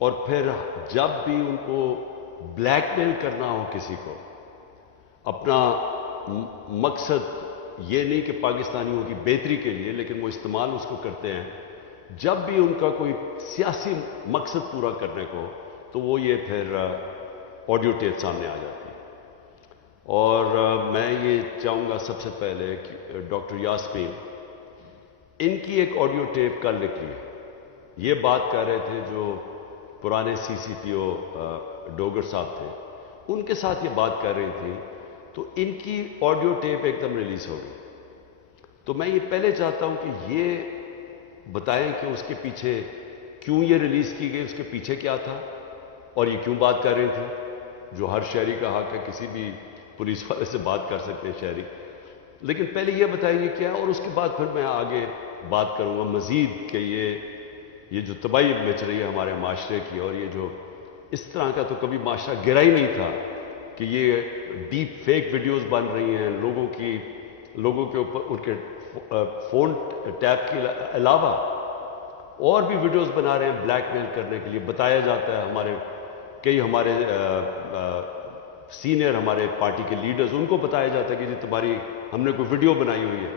اور پھر جب بھی ان کو بلیک میل کرنا ہو کسی کو، اپنا مقصد یہ نہیں کہ پاکستانیوں کی بہتری کے لیے، لیکن وہ استعمال اس کو کرتے ہیں جب بھی ان کا کوئی سیاسی مقصد پورا کرنے کو، تو وہ یہ پھر آڈیو ٹیپ سامنے آ جاتی ہے۔ اور میں یہ چاہوں گا سب سے پہلے کہ ڈاکٹر یاسمین ان کی ایک آڈیو ٹیپ کل نکلی، یہ بات کر رہے تھے جو پرانے سی سی پی او ڈوگر صاحب تھے، ان کے ساتھ یہ بات کر رہی تھی، تو ان کی آڈیو ٹیپ ایک دم ریلیز ہو گئی۔ تو میں یہ پہلے چاہتا ہوں کہ یہ بتائیں کہ اس کے پیچھے کیوں یہ ریلیز کی گئی، اس کے پیچھے کیا تھا، اور یہ کیوں بات کر رہی تھی، جو ہر شہری کا حق ہے، کسی بھی پولیس والے سے بات کر سکتے ہیں شہری، لیکن پہلے یہ بتائیں گے کیا، اور اس کے بعد پھر میں آگے بات کروں گا مزید کہ یہ جو تباہی مچ رہی ہے ہمارے معاشرے کی، اور یہ جو اس طرح کا تو کبھی معاشرہ گرا ہی نہیں تھا کہ یہ ڈیپ فیک ویڈیوز بن رہی ہیں لوگوں کے اوپر، ان کے فون ٹیپ کے علاوہ اور بھی ویڈیوز بنا رہے ہیں بلیک میل کرنے کے لیے۔ بتایا جاتا ہے کئی ہمارے سینئر ہمارے پارٹی کے لیڈرز، ان کو بتایا جاتا ہے کہ جی تمہاری ہم نے کوئی ویڈیو بنائی ہوئی ہے۔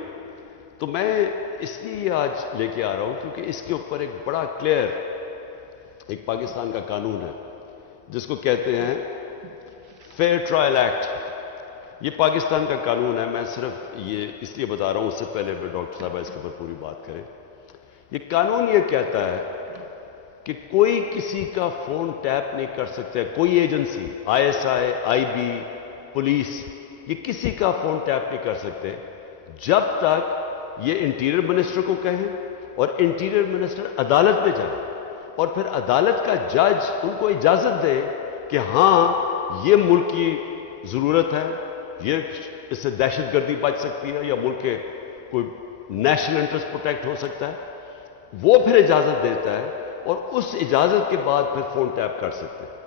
تو میں اس لیے آج لے کے آ رہا ہوں کیونکہ اس کے اوپر ایک بڑا کلیئر ایک پاکستان کا قانون ہے جس کو کہتے ہیں فیئر ٹرائل ایکٹ۔ یہ پاکستان کا قانون ہے، میں صرف یہ اس لیے بتا رہا ہوں، اس سے پہلے ڈاکٹر صاحبہ اس کے اوپر پوری بات کریں۔ یہ قانون یہ کہتا ہے کہ کوئی کسی کا فون ٹیپ نہیں کر سکتا، کوئی agency, I S I, I B, police, یہ کسی کا فون ٹیپ نہیں کر سکتے جب تک یہ انٹیریئر منسٹر کو کہیں اور انٹیریئر منسٹر عدالت میں جائے اور پھر عدالت کا جج ان کو اجازت دے کہ ہاں یہ ملک کی ضرورت ہے، یہ اس سے دہشت گردی بچ سکتی ہے یا ملک کے کوئی نیشنل انٹرسٹ پروٹیکٹ ہو سکتا ہے، وہ پھر اجازت دیتا ہے اور اس اجازت کے بعد پھر فون ٹیپ کر سکتے ہیں۔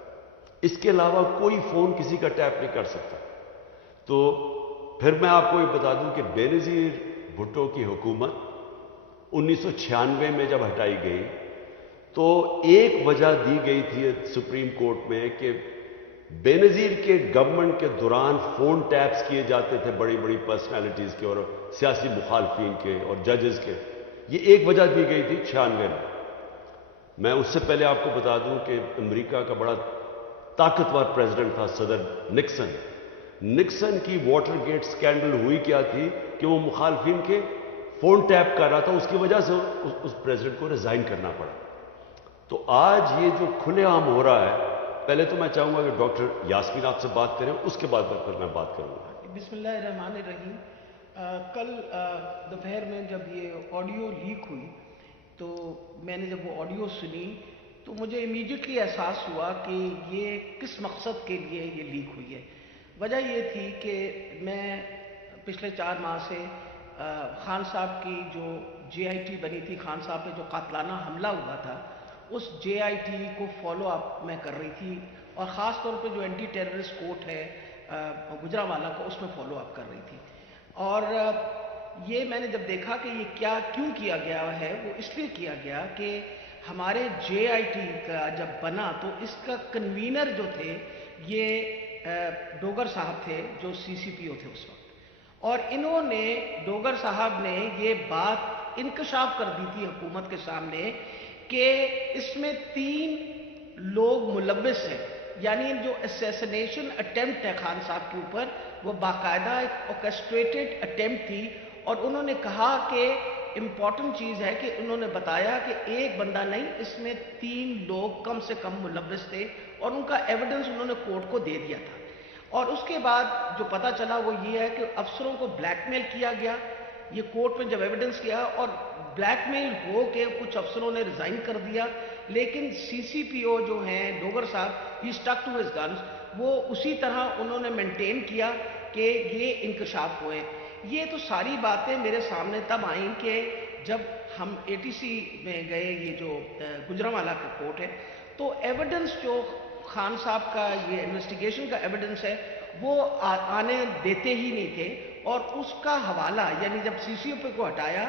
اس کے علاوہ کوئی فون کسی کا ٹیپ نہیں کر سکتا۔ تو پھر میں آپ کو یہ بتا دوں کہ بے نظیر بھٹو کی حکومت 1996 میں جب ہٹائی گئی تو ایک وجہ دی گئی تھی سپریم کورٹ میں کہ بے نظیر کے گورنمنٹ کے دوران فون ٹیپس کیے جاتے تھے بڑی بڑی پرسنالٹیز کے اور سیاسی مخالفین کے اور ججز کے، یہ ایک وجہ دی گئی تھی 96 میں۔ میں اس سے پہلے آپ کو بتا دوں کہ امریکہ کا بڑا طاقتور پریزیڈنٹ تھا صدر نکسن کی واٹر گیٹ سکینڈل ہوئی کیا تھی کہ وہ مخالفین کے فون ٹیپ کر رہا تھا، اس کی وجہ سے اس پریزیڈنٹ کو ریزائن کرنا پڑا۔ تو آج یہ جو کھلے عام ہو رہا ہے، پہلے تو میں چاہوں گا کہ ڈاکٹر یاسمین آپ سے بات کریں، اس کے بعد پھر میں بات کروں گا۔ بسم اللہ الرحمن الرحیم۔ کل دوپہر میں جب یہ آڈیو لیک ہوئی تو میں نے جب وہ آڈیو سنی تو مجھے امیڈیٹلی احساس ہوا کہ یہ کس مقصد کے لیے یہ لیک ہوئی ہے۔ وجہ یہ تھی کہ میں پچھلے 4 ماہ سے خان صاحب کی جو جے آئی ٹی بنی تھی، خان صاحب پہ جو قاتلانہ حملہ ہوا تھا، اس جے آئی ٹی کو فالو اپ میں کر رہی تھی، اور خاص طور پہ جو اینٹی ٹیررسٹ کورٹ ہے گجرانوالہ کا، اس میں فالو اپ کر رہی تھی۔ اور یہ میں نے جب دیکھا کہ یہ کیوں کیا گیا ہے، وہ اس لیے کیا گیا کہ ہمارے جے آئی ٹی کا جب بنا تو اس کا کنوینر جو تھے یہ ڈوگر صاحب تھے جو سی سی پی او تھے اس وقت، اور انہوں نے ڈوگر صاحب نے یہ بات انکشاف کر دی تھی حکومت کے سامنے کہ اس میں 3 لوگ ملوث ہیں، یعنی جو اسیسنیشن اٹیمپٹ ہے خان صاحب کے اوپر وہ باقاعدہ ایک اوکیسٹریٹڈ اٹیمپٹ تھی۔ اور انہوں نے کہا کہ امپورٹنٹ چیز ہے کہ انہوں نے بتایا کہ ایک بندہ نہیں، اس میں 3 لوگ کم سے کم ملوث تھے، اور ان کا ایویڈنس انہوں نے کورٹ کو دے دیا تھا۔ اور اس کے بعد جو پتہ چلا وہ یہ ہے کہ افسروں کو بلیک میل کیا گیا، یہ کورٹ میں جب ایویڈنس کیا، اور بلیک میل ہو کے کچھ افسروں نے ریزائن کر دیا، لیکن سی سی پی او جو ہیں ڈوگر صاحب، ہی اسٹک ٹو ہز گنز، وہ اسی طرح انہوں نے مینٹین کیا کہ یہ انکشاف ہوئے۔ یہ تو ساری باتیں میرے سامنے تب آئیں کہ جب ہم اے ٹی سی میں گئے، یہ جو گجرانوالہ کا کورٹ ہے، تو ایویڈنس جو خان صاحب کا یہ انویسٹیگیشن کا ایویڈنس ہے وہ آنے دیتے ہی نہیں تھے، اور اس کا حوالہ یعنی جب سی سی او پی کو ہٹایا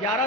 11